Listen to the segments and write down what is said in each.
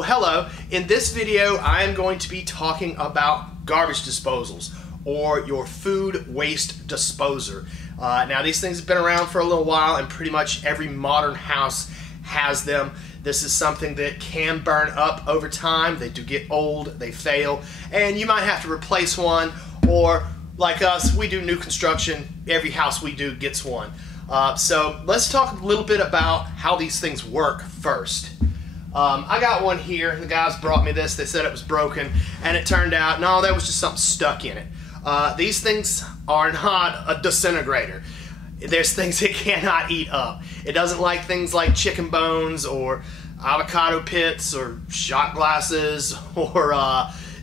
Well, hello. In this video, I am going to be talking about garbage disposals or your food waste disposer. Now, these things have been around for a little while, and pretty much every modern house has them. This is something that can burn up over time. They do get old, they fail, and you might have to replace one, or like us, we do new construction. Every house we do gets one. So let's talk a little bit about how these things work first. I got one here. The guys brought me this. They said it was broken, and it turned out, no, there was just something stuck in it. These things are not a disintegrator. There's things it cannot eat up. It doesn't like things like chicken bones or avocado pits or shot glasses or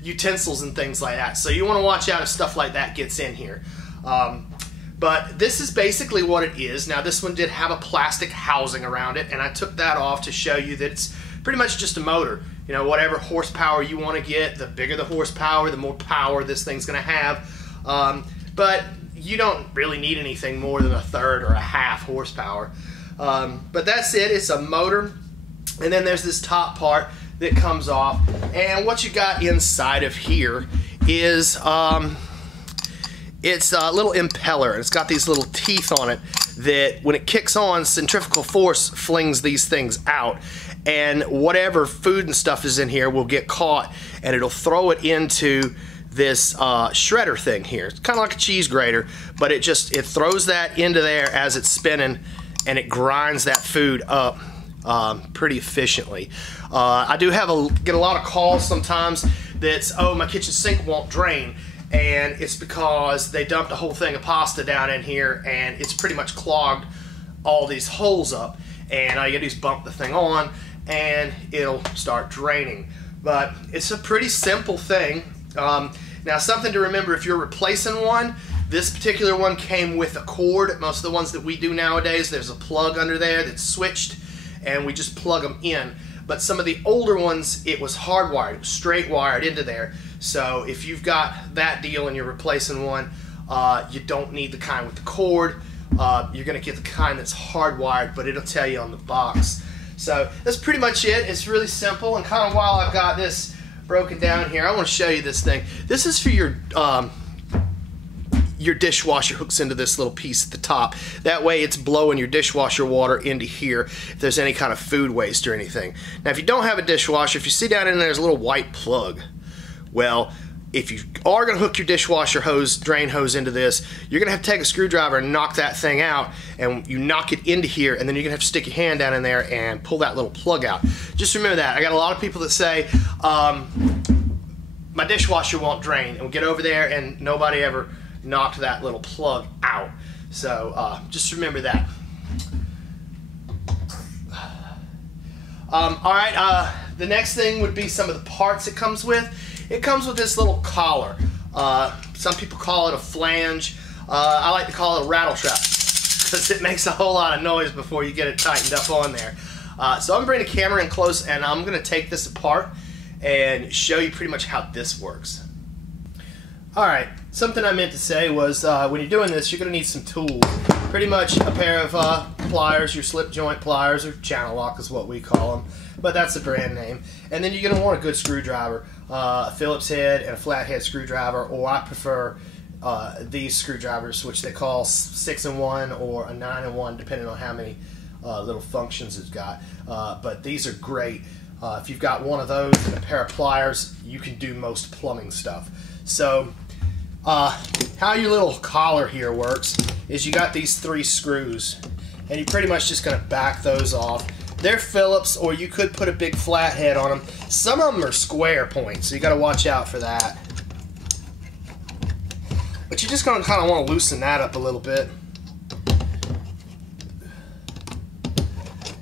utensils and things like that. So you want to watch out if stuff like that gets in here. But this is basically what it is. Now, this one did have a plastic housing around it, and I took that off to show you that it's pretty much just a motor. You know, whatever horsepower you want to get, the bigger the horsepower, the more power this thing's going to have. But you don't really need anything more than a third or a half horsepower. But that's it. It's a motor. And then there's this top part that comes off. And what you got inside of here is it's a little impeller. It's got these little teeth on it that when it kicks on, centrifugal force flings these things out, and whatever food and stuff is in here will get caught, and it'll throw it into this shredder thing here. It's kind of like a cheese grater, but it throws that into there as it's spinning, and it grinds that food up pretty efficiently. I do get a lot of calls sometimes that's, oh, my kitchen sink won't drain. And it's because they dumped a whole thing of pasta down in here, and it's pretty much clogged all these holes up. And all you gotta do is bump the thing on, and it'll start draining. But it's a pretty simple thing. Now, something to remember if you're replacing one, this particular one came with a cord. Most of the ones that we do nowadays, there's a plug under there that's switched, and we just plug them in. But some of the older ones, it was hardwired. It was straight wired into there. So if you've got that deal and you're replacing one, you don't need the kind with the cord. You're going to get the kind that's hardwired, but it'll tell you on the box. So that's pretty much it. It's really simple. And kind of while I've got this broken down here, I want to show you this thing. This is for your dishwasher. Hooks into this little piece at the top. That way it's blowing your dishwasher water into here if there's any kind of food waste or anything. Now, if you don't have a dishwasher, if you see down in there's a little white plug. Well, if you are going to hook your dishwasher drain hose into this, you're going to have to take a screwdriver and knock that thing out, and you knock it into here, and then you're going to have to stick your hand down in there and pull that little plug out. Just remember that. I got a lot of people that say, my dishwasher won't drain, and we'll get over there and nobody ever knocked that little plug out. So just remember that. Alright, the next thing would be some of the parts it comes with. It comes with this little collar. Some people call it a flange. I like to call it a rattle trap because it makes a whole lot of noise before you get it tightened up on there. So I'm going to bring the camera in close, and I'm going to take this apart and show you pretty much how this works. Alright, something I meant to say was when you're doing this, you're going to need some tools. Pretty much a pair of pliers, your slip joint pliers, or channel lock is what we call them, but that's the brand name. And then you're going to want a good screwdriver, a Phillips head and a flathead screwdriver, or I prefer these screwdrivers, which they call 6-in-1 or a 9-in-1, depending on how many little functions it's got. But these are great. If you've got one of those and a pair of pliers, you can do most plumbing stuff. So how your little collar here works is you got these 3 screws, and you're pretty much just going to back those off. They're Phillips, or you could put a big flathead on them. Some of them are square points, so you got to watch out for that. But you're just going to kind of want to loosen that up a little bit.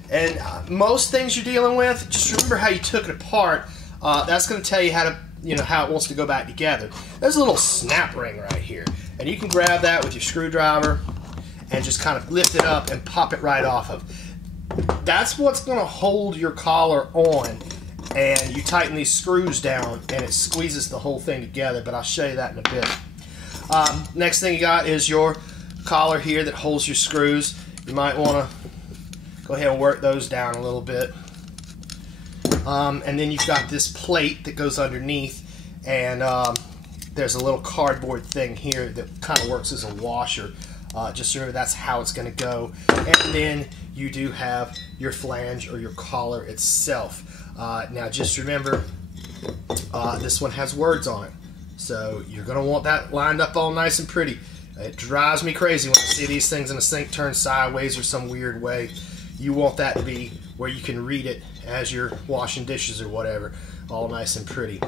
And most things you're dealing with, just remember how you took it apart. That's going to tell you how to, how it wants to go back together. There's a little snap ring right here, and you can grab that with your screwdriver and just kind of lift it up and pop it right off of. That's what's going to hold your collar on, and you tighten these screws down and it squeezes the whole thing together, but I'll show you that in a bit. Next thing you got is your collar here that holds your screws. You might want to go ahead and work those down a little bit. And then you've got this plate that goes underneath, and there's a little cardboard thing here that kind of works as a washer. Just remember that's how it's going to go. And then you do have your flange or your collar itself. Now just remember, this one has words on it. So you're going to want that lined up all nice and pretty. It drives me crazy when I see these things in a sink turned sideways or some weird way. You want that to be where you can read it as you're washing dishes or whatever, all nice and pretty.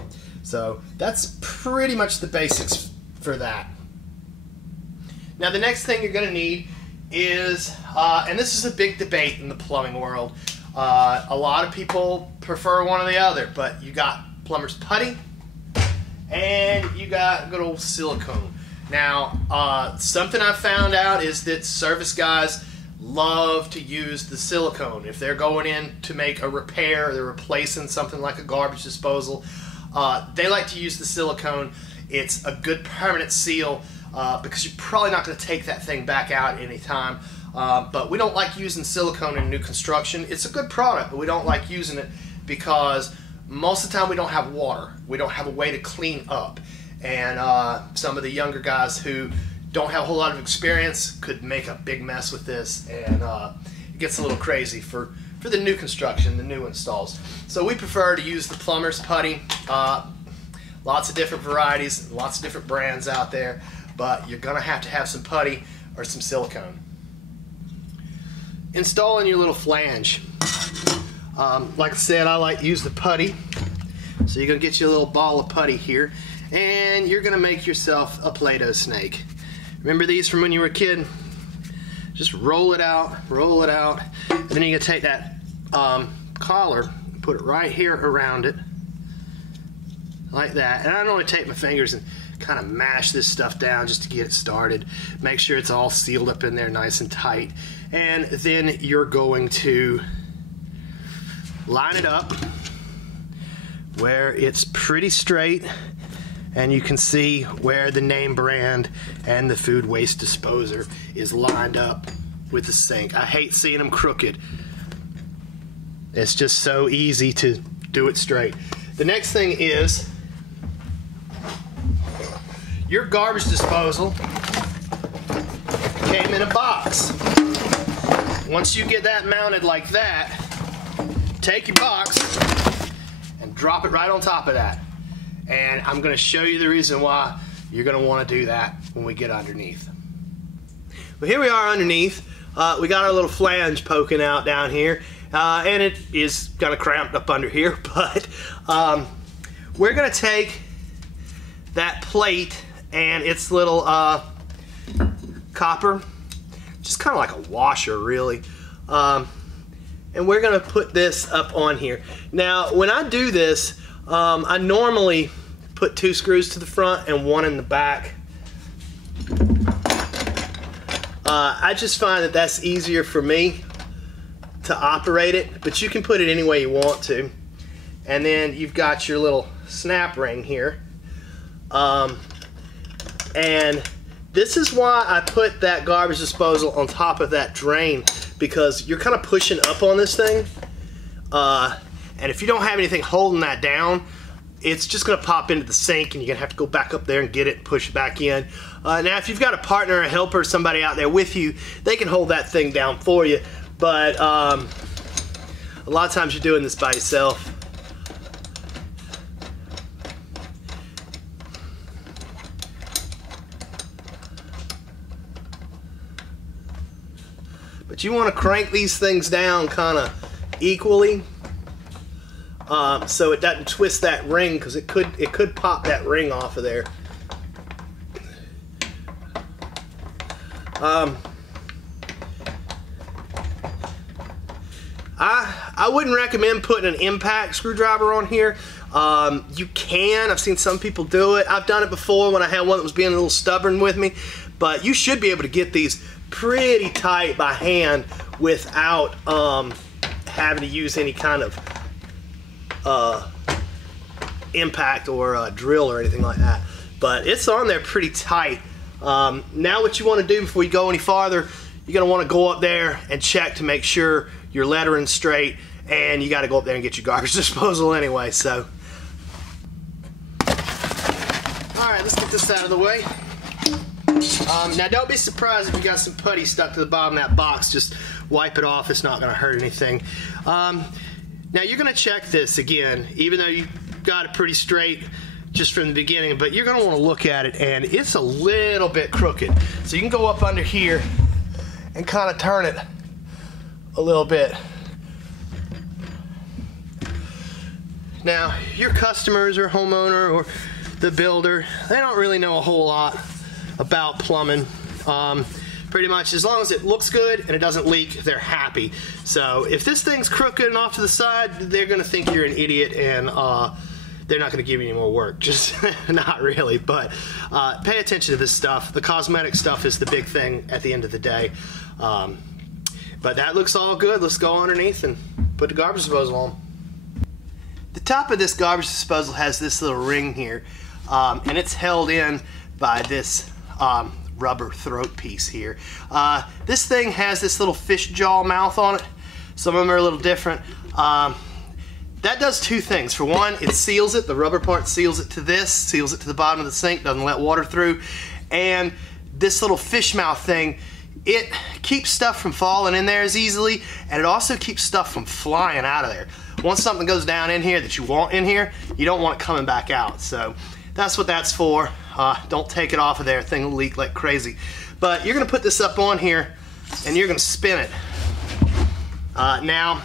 So that's pretty much the basics for that. Now the next thing you're going to need is, and this is a big debate in the plumbing world, a lot of people prefer one or the other, but you got plumber's putty and you got good old silicone. Now something I found out is that service guys love to use the silicone. If they're going in to make a repair or they're replacing something like a garbage disposal, they like to use the silicone. It's a good permanent seal because you're probably not going to take that thing back out any time. But we don't like using silicone in new construction. It's a good product, but we don't like using it because most of the time we don't have water. We don't have a way to clean up. And some of the younger guys who don't have a whole lot of experience could make a big mess with this, and it gets a little crazy for the new construction, the new installs. So we prefer to use the plumber's putty. Lots of different varieties, lots of different brands out there, but you're gonna have to have some putty or some silicone. Installing your little flange. Like I said, I like to use the putty. So you're gonna get you a little ball of putty here, and you're gonna make yourself a Play-Doh snake. Remember these from when you were a kid? Just roll it out, and then you're gonna take that collar, put it right here around it, like that. And I normally take my fingers and kind of mash this stuff down just to get it started. Make sure it's all sealed up in there nice and tight. And then you're going to line it up where it's pretty straight, and you can see where the name brand and the food waste disposer is lined up with the sink. I hate seeing them crooked. It's just so easy to do it straight. The next thing is your garbage disposal came in a box. Once you get that mounted like that, take your box and drop it right on top of that. And I'm going to show you the reason why you're going to want to do that when we get underneath. Well, here we are underneath. We got our little flange poking out down here, and it is kind of cramped up under here, but we're going to take that plate and its little copper, just kind of like a washer really, and we're going to put this up on here. Now when I do this, I normally put 2 screws to the front and 1 in the back. I just find that that's easier for me to operate it, but you can put it any way you want to. And then you've got your little snap ring here. And this is why I put that garbage disposal on top of that drain, because you're kind of pushing up on this thing. And if you don't have anything holding that down, it's just going to pop into the sink, and you're going to have to go back up there and get it and push it back in. Now, if you've got a partner, a helper, somebody out there with you, they can hold that thing down for you. But a lot of times you're doing this by yourself. But you want to crank these things down kind of equally, so it doesn't twist that ring, because it could pop that ring off of there. I wouldn't recommend putting an impact screwdriver on here. You can. I've seen some people do it. I've done it before when I had one that was being a little stubborn with me. But you should be able to get these pretty tight by hand without having to use any kind of impact or a drill or anything like that. But it's on there pretty tight. Now what you want to do before you go any farther, you're going to want to go up there and check to make sure your lettering's straight and you got to go up there and get your garbage disposal anyway. So, all right, let's get this out of the way. Now don't be surprised if you got some putty stuck to the bottom of that box. Just wipe it off. It's not going to hurt anything. Now you're going to check this again, even though you got it pretty straight just from the beginning, but you're going to want to look at it, and it's a little bit crooked. So you can go up under here and kind of turn it a little bit. Now your customers or homeowner or the builder, they don't really know a whole lot about plumbing. Pretty much as long as it looks good and it doesn't leak, they're happy. So if this thing's crooked and off to the side, they're gonna think you're an idiot, and they're not gonna give you any more work. Just not really, but pay attention to this stuff. The cosmetic stuff is the big thing at the end of the day. But that looks all good. Let's go underneath and put the garbage disposal on. The top of this garbage disposal has this little ring here, and it's held in by this rubber throat piece here. This thing has this little fish jaw mouth on it. Some of them are a little different. That does two things. For one, it seals it. The rubber part seals it to this, seals it to the bottom of the sink, doesn't let water through. And this little fish mouth thing, it keeps stuff from falling in there as easily, and it also keeps stuff from flying out of there. Once something goes down in here that you want in here, you don't want it coming back out. So that's what that's for. Don't take it off of there. Thing will leak like crazy. But you're gonna put this up on here and you're gonna spin it. Now,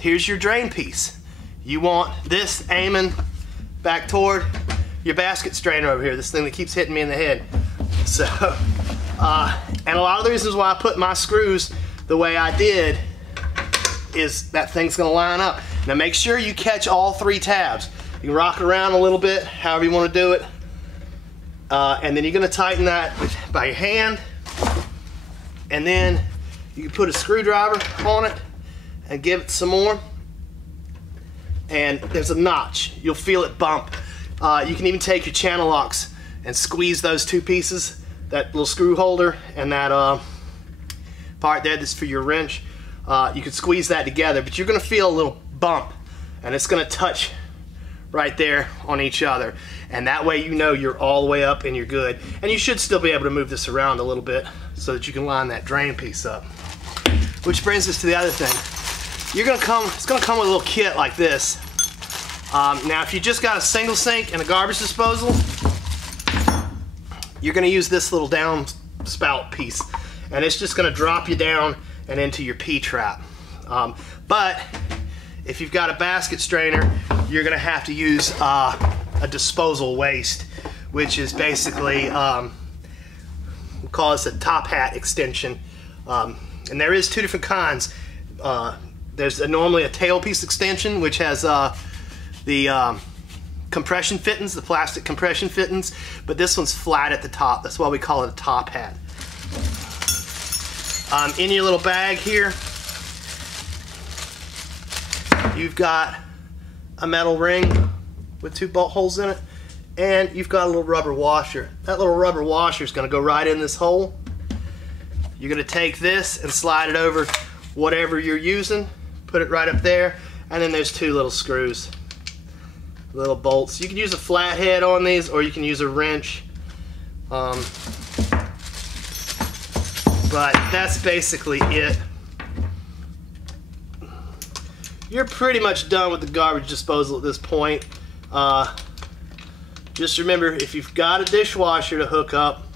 here's your drain piece. You want this aiming back toward your basket strainer over here, this thing that keeps hitting me in the head. So, and a lot of the reasons why I put my screws the way I did is that thing's gonna line up. Now make sure you catch all three tabs. You can rock it around a little bit, however you want to do it. And then you're going to tighten that by your hand. And then you can put a screwdriver on it and give it some more. And there's a notch. You'll feel it bump. You can even take your channel locks and squeeze those two pieces, that little screw holder and that part there that's for your wrench. You can squeeze that together, but you're going to feel a little bump, and it's going to touch right there on each other, and that way you know you're all the way up and you're good. And you should still be able to move this around a little bit so that you can line that drain piece up. Which brings us to the other thing. It's gonna come with a little kit like this. Now if you just got a single sink and a garbage disposal, you're gonna use this little down spout piece, and it's just gonna drop you down and into your P-trap. But if you've got a basket strainer, you're gonna have to use a disposal waste, which is basically, we'll call this a top hat extension. And there is two different kinds. There's normally a tailpiece extension, which has the compression fittings, the plastic compression fittings, but this one's flat at the top. That's why we call it a top hat. In your little bag here, you've got a metal ring with two bolt holes in it, and you've got a little rubber washer. That little rubber washer is going to go right in this hole. You're going to take this and slide it over whatever you're using, put it right up there, and then there's two little screws, little bolts. You can use a flathead on these, or you can use a wrench. But that's basically it. You're pretty much done with the garbage disposal at this point. Just remember, if you've got a dishwasher to hook up,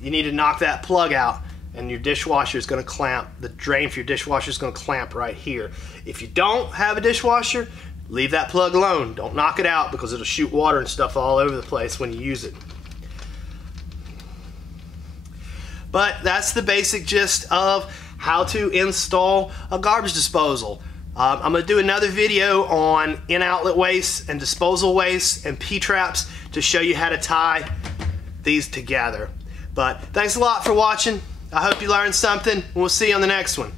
you need to knock that plug out, and your dishwasher is going to clamp. The drain for your dishwasher is going to clamp right here. If you don't have a dishwasher, leave that plug alone. Don't knock it out, because it'll shoot water and stuff all over the place when you use it. But that's the basic gist of how to install a garbage disposal. I'm going to do another video on in-outlet waste and disposal waste and P-traps to show you how to tie these together. But thanks a lot for watching. I hope you learned something, and we'll see you on the next one.